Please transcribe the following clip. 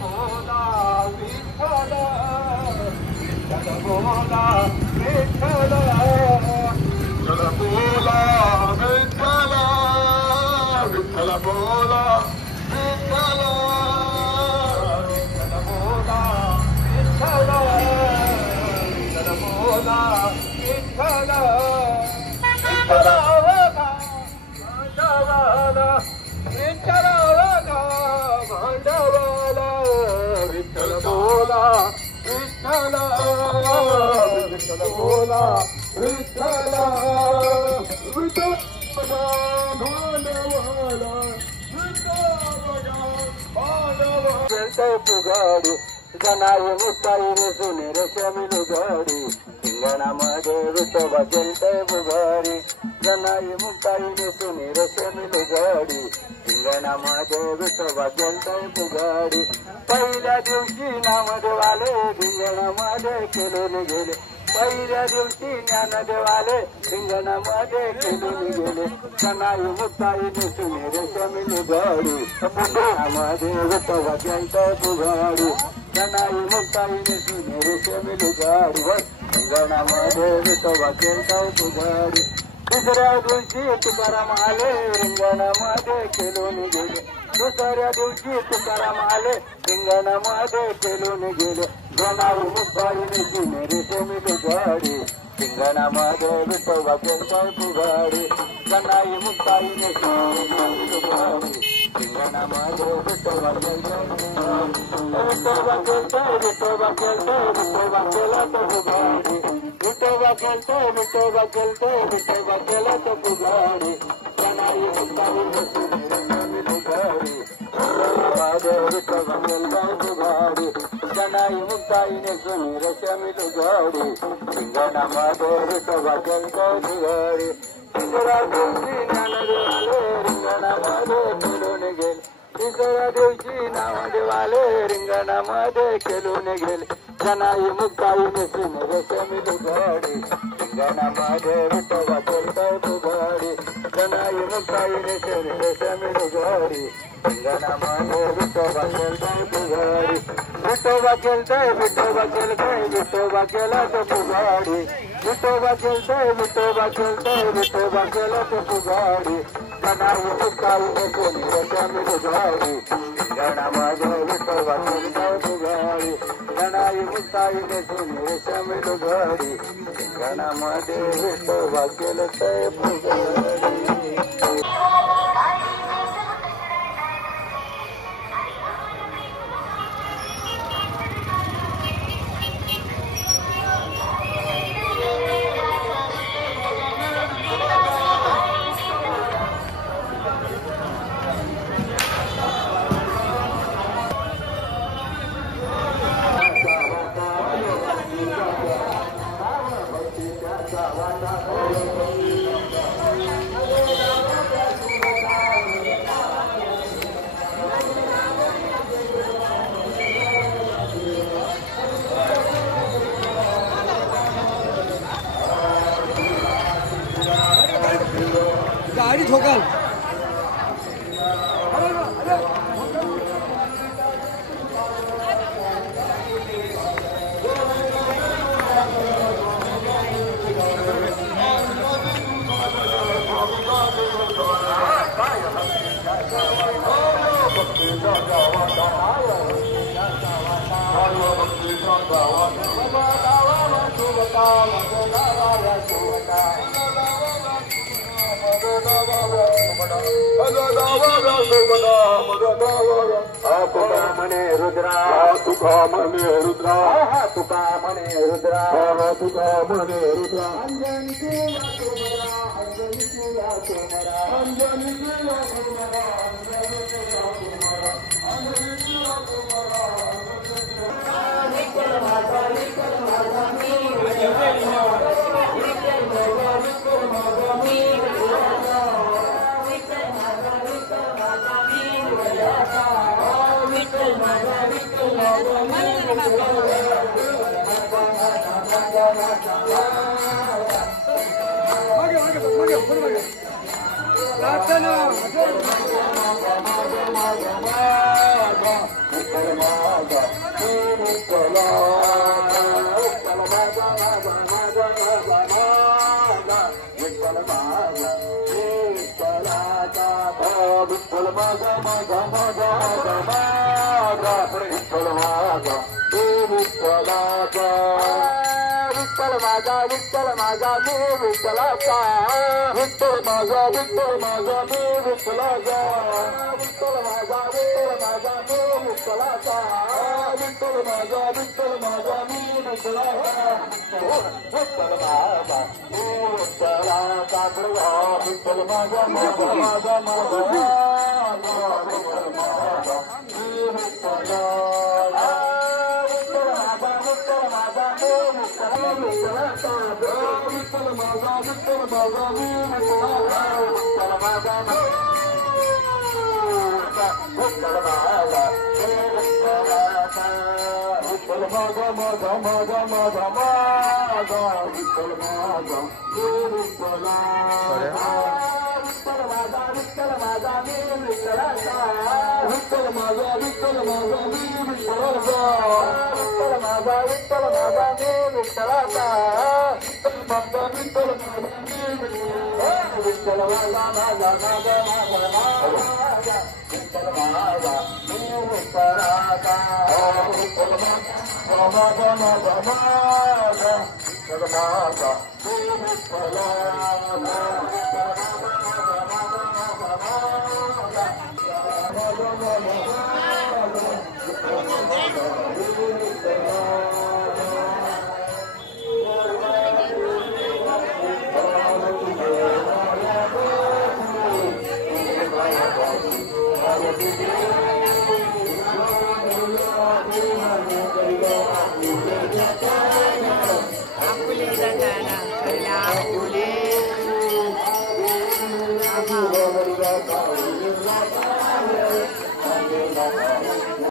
बोला विठ्ठल विठ्ठल बोला विठ्ठल विठ्ठल बोला विठ्ठल विठ्ठल बोला विठ्ठल विठ्ठल बोला विठ्ठल विठ्ठल बोला विठ्ठल विठ्ठल विठ्ठल बोला विठ्ठल विठ्ठल बोला विठ्ठल विठ्ठल पुगाडी जनाई मुक्ताईने सुनेर शमिलू गाडी हिंगणामध्ये विठोबा केलतय पुगाडी जनाई मुक्ताईने सुनेर शमिलू गाडी हिंगणामध्ये विठोबा केलतय पुगाडी पहिल्या दिवशी नामदेवाले भिंगणामध्ये केलून गेले पहिल्या दिवशी ज्ञानदेवाले भिंगणामध्ये केलून गेले जनाई मुक्ताईने सुनेर शमिलू गाडी हिंगणामध्ये विठोबा केलतय पुगाडी जनाई मुक्ताईने सुनेर शमिलू गाडी रिंगणामध्ये विठोबा केलतय पुगाडी दुसऱ्या दिवशी तुकाराम आले रिंगणामध्ये केलून गेले दुसऱ्या दिवशी तुकाराम आले रिंगणामध्ये केलून गेले जनाई मुक्ताईने सुनेर शमिलू गाडी रिंगणामध्ये विठोबा केलतय पुगाडी जनाई मुक्ताईने सुनेर शमिलू गाडी रिंगणामध्ये विठोबा केलतय विठोबा केलतय विठोबा केलतय विठोबा केला तो पुगाडी विठोबा केलतय विठोबा केलतय विठोबा केला तो पुगाडी जनाई मुक्ताईने सुनेर शमिलू गाडी विठोबा केलतय पुगाडी जनाई मुक्ताईने सुनेर शमिलू गाडी रिंगणामध्ये विठोबा केलतय पुगाडी तिसऱ्या दिवशी ज्ञानदेवाले रिंगणामध्ये केलून गेले तिसऱ्या दिवशी नामदेवाले रिंगणामध्ये केलून गेले जनाई मुक्ताईने सुनेर शमिलू गाडी रिंगणामध्ये विठोबा केलतय पुगाडी जनाई मुक्ताईने सुनेर शमिलू गाडी रिंगणामध्ये विठोबा केलतय पुगाडी विठोबा केलतय विठोबा केलतय विठोबा केला तो पुगाडी विठोबा केलतय विठोबा केलतय विठोबा केला तो पुगाडी जनाई मुक्ताईने सुनेर शमिलू गाडी रिंगणामध्ये विठोबा केलतय पुगाडी जनाई मुक्ताईने सुनेर शमिलू गाडी रिंगणामध्ये विठोबा केलतय पुगाडी गाडी ठोकाल तुका म्हणे रुद्रा तुका म्हणे रुद्रा तुका म्हणे रुद्रा तुका म्हणे रुद्रा अंजनी तुला तुमरा अंजनी तुला तुमरा अंजनी तुला तुमरा अंजनी तुला तुमरा अंजनी तुला तुमरा निकल माता प्रार्थना माझा माझा माझा माझा माझा विठ्ठल माझा तू विठ्ठलाचा विठ्ठल माझा मी विठ्ठलाचा विठ्ठल माझा मी विठ्ठलाचा विठ्ठल माझा मी विठ्ठलाचा विठ्ठल माझा मी विठ्ठलाचा विठ्ठल माझा तू विठ्ठलाचा विठ्ठल माझा माझा माझा माझा विठ्ठल माझा मी विठ्ठलाचा विठ्ठल माझा मी विठ्ठलाचा विठ्ठल माझा माझा माझा माझा माझा विठ्ठल माझा मी विठ्ठलाचा विठ्ठल माझा मी विठ्ठलाचा विठ्ठल माझा मी विठ्ठलाचा विठ्ठल माझा मी विठ्ठलाचा विठ्ठल माझा माझा माझा माझा विठ्ठल माझा मी विठ्ठलाचा विठ्ठल माझा माझा माझा विठ्ठल माझा मी विठ्ठलाचा